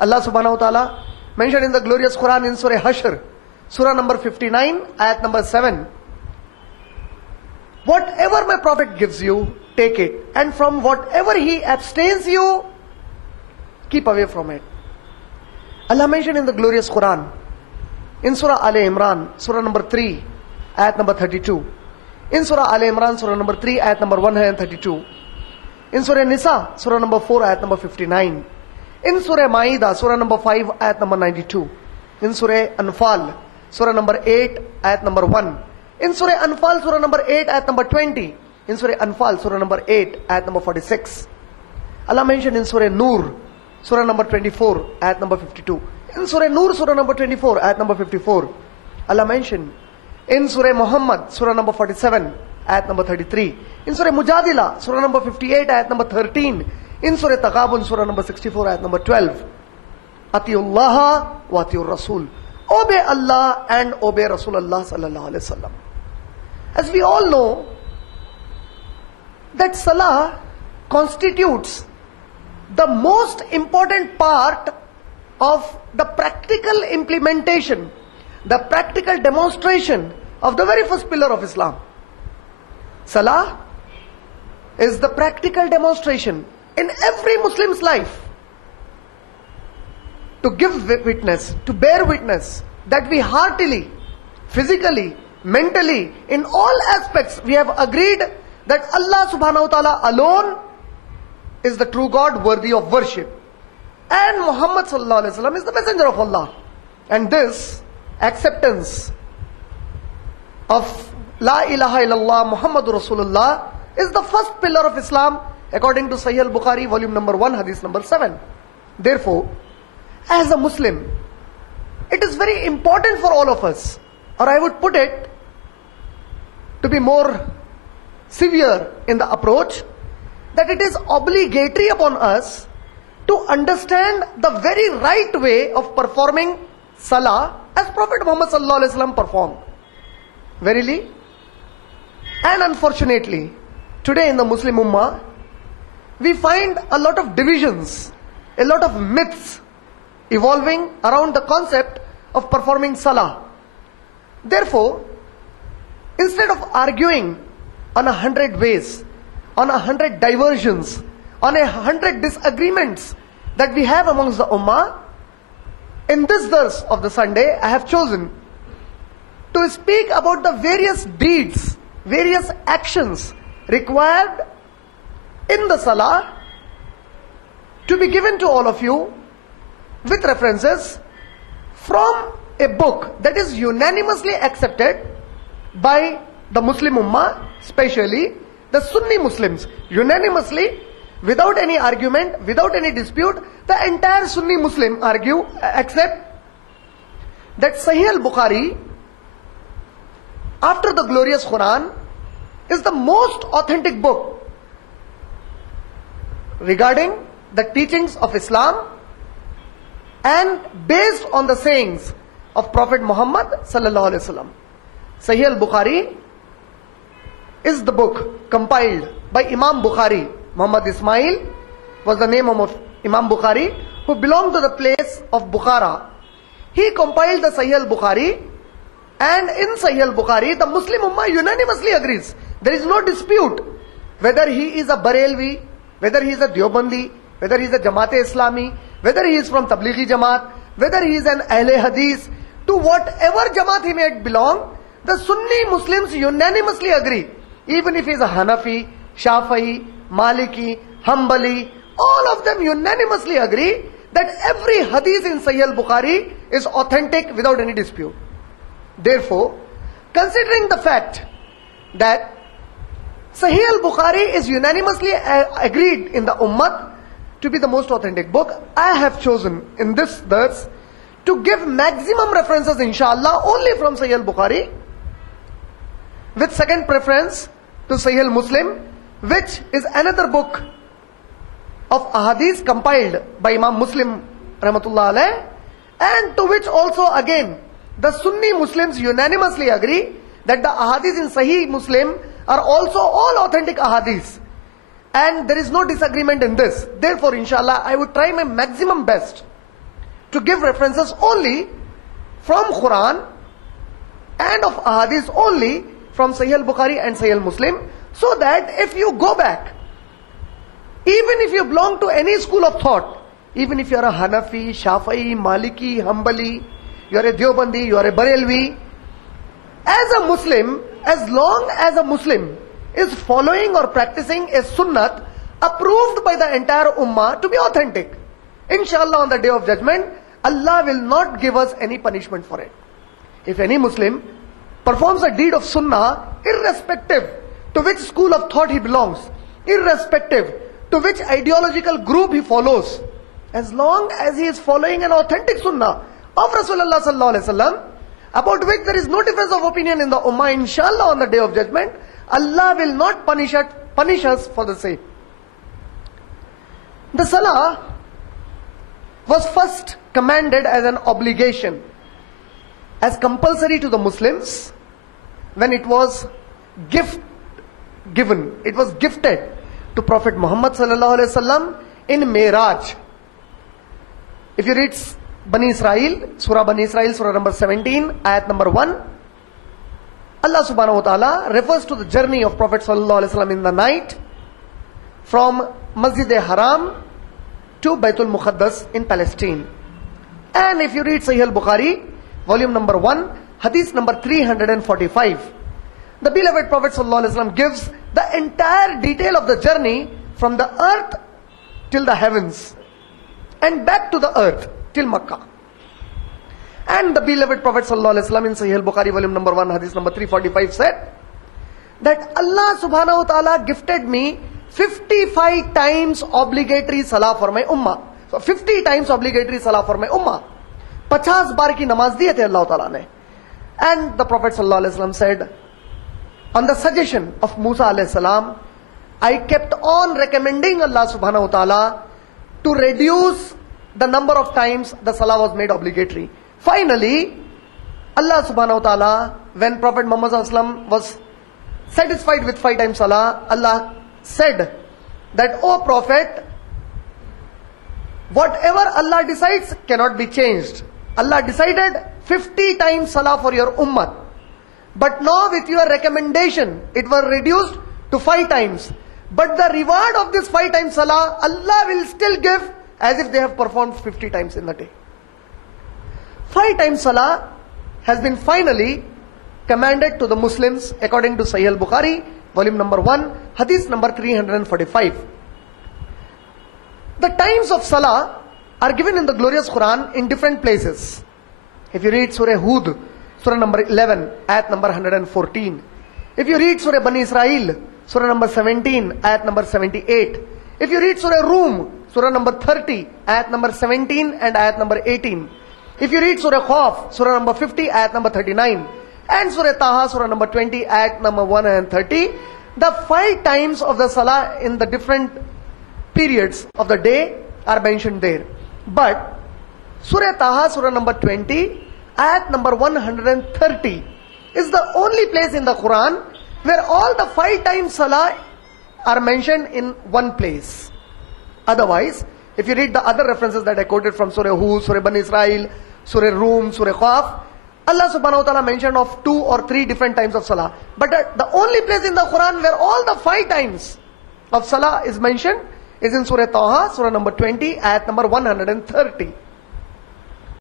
Allah subhanahu wa ta'ala mentioned in the glorious Quran in Surah Hashr, Surah number 59, ayat number 7. Whatever my Prophet gives you, take it. And from whatever he abstains you, keep away from it. Allah mentioned in the glorious Quran, in Surah Al-Imran, Surah number 3, ayat number 32. In Surah Al-Imran, Surah number 3, ayat number 132. In Surah Nisa, Surah number 4, ayat number 59. In Surah Ma'idah, Surah number 5, ayat number 92. In Surah Anfal, Surah number 8, ayat number 1. In Surah Anfal, Surah number 8, ayat number 20. In Surah Anfal, Surah number 8, ayat number 46. Allah mentioned in Surah Nur, Surah number 24, ayat number 52. In Surah Nur, Surah number 24, ayat number 54. Allah mentioned in Surah Muhammad, Surah number 47, ayat number 33. In Surah Mujadila, Surah number 58, ayat number 13. In Surah Taqabun, Surah number 64, ayat number 12. Atiullaha wa atiur Rasul. Obey Allah and obey Rasulullah sallallahu alaihi wasallam. As we all know, that Salah constitutes the most important part of the practical implementation, the practical demonstration of the very first pillar of Islam. Salah is the practical demonstration in every Muslim's life to give witness, to bear witness that we heartily, physically, mentally, in all aspects we have agreed that Allah subhanahu wa ta'ala alone is the true God worthy of worship. And Muhammad sallallahu alaihi wasallam is the messenger of Allah. And this acceptance of La ilaha illallah Muhammadur Rasulullah is the first pillar of Islam according to Sahih al-Bukhari, volume number 1, hadith number 7. Therefore, as a Muslim, it is very important for all of us, or I would put it to be more severe in the approach, that it is obligatory upon us to understand the very right way of performing Salah as Prophet Muhammad sallallahu alaihi wasallam performed. Verily, and unfortunately, today in the Muslim Ummah, we find a lot of divisions, a lot of myths evolving around the concept of performing Salah. Therefore, instead of arguing on 100 ways, on 100 diversions, on 100 disagreements that we have amongst the Ummah, in this verse of the Sunday, I have chosen to speak about the various deeds, various actions required in the Salah to be given to all of you with references from a book that is unanimously accepted by the Muslim Ummah, especially the Sunni Muslims. Unanimously, without any argument, without any dispute, the entire Sunni Muslim accept that Sahih al-Bukhari, after the glorious Quran, is the most authentic book regarding the teachings of Islam and based on the sayings of Prophet Muhammad sallallahu alaihi wasallam. Sahih al-Bukhari is the book compiled by Imam Bukhari. Muhammad Ismail was the name of Imam Bukhari, who belonged to the place of Bukhara. He compiled the Sahih al-Bukhari, and in Sahih al-Bukhari, the Muslim Ummah unanimously agrees. There is no dispute whether he is a Barelvi, whether he is a Deobandi, whether he is a Jamaat-e-Islami, whether he is from Tablighi Jamaat, whether he is an Ahle Hadith, to whatever Jamaat he may belong, the Sunni Muslims unanimously agree. Even if he is a Hanafi, Shafi'i, Maliki, Hanbali, all of them unanimously agree that every hadith in Sahih al-Bukhari is authentic without any dispute. Therefore, considering the fact that Sahih al-Bukhari is unanimously agreed in the Ummah to be the most authentic book, I have chosen in this verse to give maximum references, inshallah, only from Sahih al-Bukhari, with second preference to Sahih al-Muslim, which is another book of ahadith compiled by Imam Muslim rahmatullah alayh, and to which also again the Sunni Muslims unanimously agree that the ahadith in Sahih Muslim are also all authentic ahadith, and there is no disagreement in this. Therefore, inshallah, I would try my maximum best to give references only from Quran and of Ahadith only from Sahih al-Bukhari and Sahih al-Muslim, so that if you go back, even if you belong to any school of thought, even if you are a Hanafi, Shafi'i, Maliki, Hanbali, you are a Deobandi, you are a Barelvi, as a Muslim, as long as a Muslim is following or practicing a sunnat approved by the entire ummah to be authentic, inshallah on the day of judgment, Allah will not give us any punishment for it. If any Muslim performs a deed of sunnah, irrespective to which school of thought he belongs, irrespective to which ideological group he follows, as long as he is following an authentic sunnah of Rasulullah sallallahu alaihi wasallam, about which there is no difference of opinion in the ummah, inshallah on the day of judgment, Allah will not punish us for the same. The salah was first commanded as an obligation, as compulsory to the Muslims, when it was given. It was gifted to Prophet Muhammad sallallahu alaihi wasallam in Miraj. If you read Bani Israel, Surah number 17, ayat number 1, Allah subhanahu wa ta'ala refers to the journey of Prophet sallallahu alaihi wasallam in the night from Masjid-e-Haram to Baitul Muqaddas in Palestine. And if you read Sahih al-Bukhari, volume number 1, hadith number 345, the beloved Prophet sallallahu alaihi wasallam gives the entire detail of the journey from the earth till the heavens and back to the earth till Makkah. And the beloved Prophet sallallahu alaihi wasallam in Sahih al-Bukhari, volume number 1, hadith number 345 said that Allah subhanahu wa ta'ala gifted me 55 times obligatory salah for my ummah. So 50 times obligatory salah for my ummah. 50 बार की नमाज दी थी अल्लाह ताला ने. And the Prophet sallallahu alaihi wasallam said, on the suggestion of Musa alayhi salam, I kept on recommending Allah subhanahu wa ta'ala to reduce the number of times the salah was made obligatory. Finally, Allah subhanahu wa ta'ala, when Prophet Muhammad sallallahu alaihi wasallam was satisfied with 5 times salah, Allah said that, O Prophet, whatever Allah decides cannot be changed. Allah decided 50 times salah for your ummah. But now with your recommendation, it was reduced to 5 times. But the reward of this 5 times salah, Allah will still give as if they have performed 50 times in the day. 5 times salah has been finally commanded to the Muslims according to Sahih al-Bukhari, volume number 1, hadith number 345. The times of salah are given in the glorious Quran in different places. If you read Surah Hud, Surah number 11, ayat number 114. If you read Surah Bani Israel, Surah number 17, ayat number 78. If you read Surah Rum, Surah number 30, ayat number 17 and ayat number 18. If you read Surah Qaf, Surah number 50, ayat number 39. And Surah Taha, Surah number 20, ayat number 130. The 5 times of the salah in the different periods of the day are mentioned there. But Surah Taha, Surah number 20, ayat number 130 is the only place in the Quran where all the 5 times salah are mentioned in one place. Otherwise, if you read the other references that I quoted from Surah Hud, Surah Bani Israel, Surah Rum, Surah Qaf, Allah subhanahu wa ta'ala mentioned of 2 or 3 different times of salah. But the only place in the Quran where all the 5 times of salah is mentioned is in Surah Taha, Surah number 20, ayat number 130.